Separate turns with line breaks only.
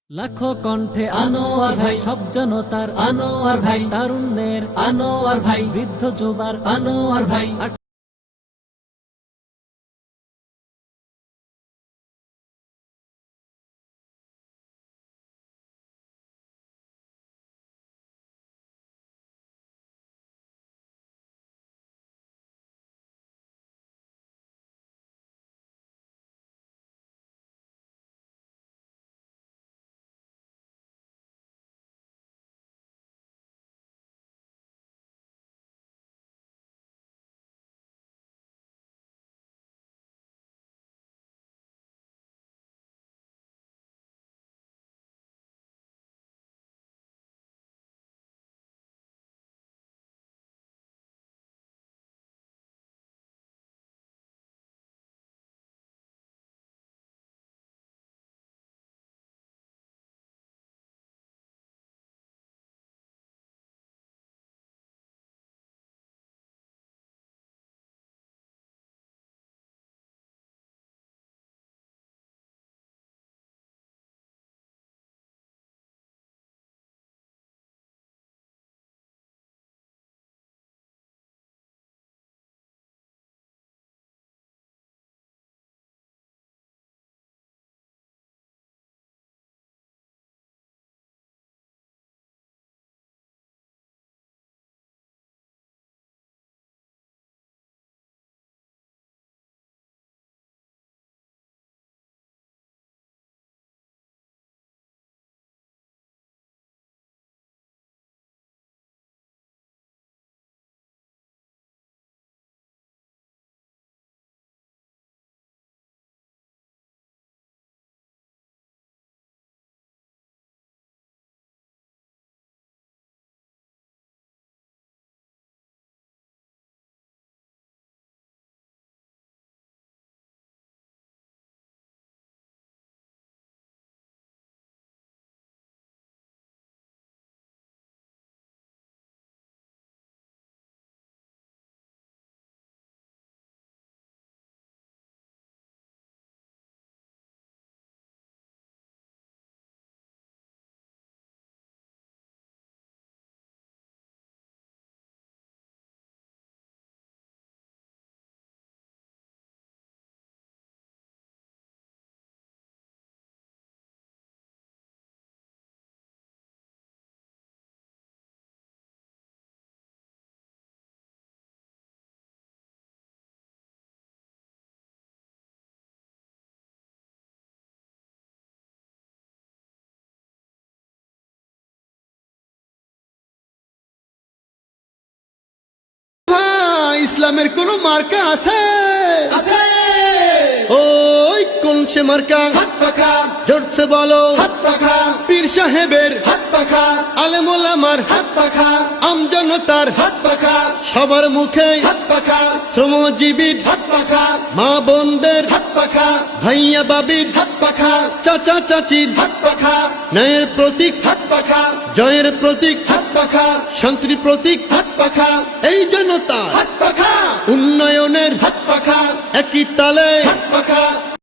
লাখো কণ্ঠে আনোয়ার ভাই, সব জনতার আনোয়ার ভাই, তারুণ্যের আনোয়ার ভাই, বৃদ্ধ যুবার আনোয়ার ভাই।
ইসলামের কোন মার্কা আছে? ওই কোন সে মার্কা? জোরছে বলো। পীর সাহেবের আলেম ওলামার আমজনতার সবার মুখে শ্রমজীবীর মা বোনদের ভাইয়া বাবির চাচা চাচির ন্যায়ের প্রতীক জয়ের প্রতীক শান্তির প্রতীক এই জনতা উন্নয়নের একই তালে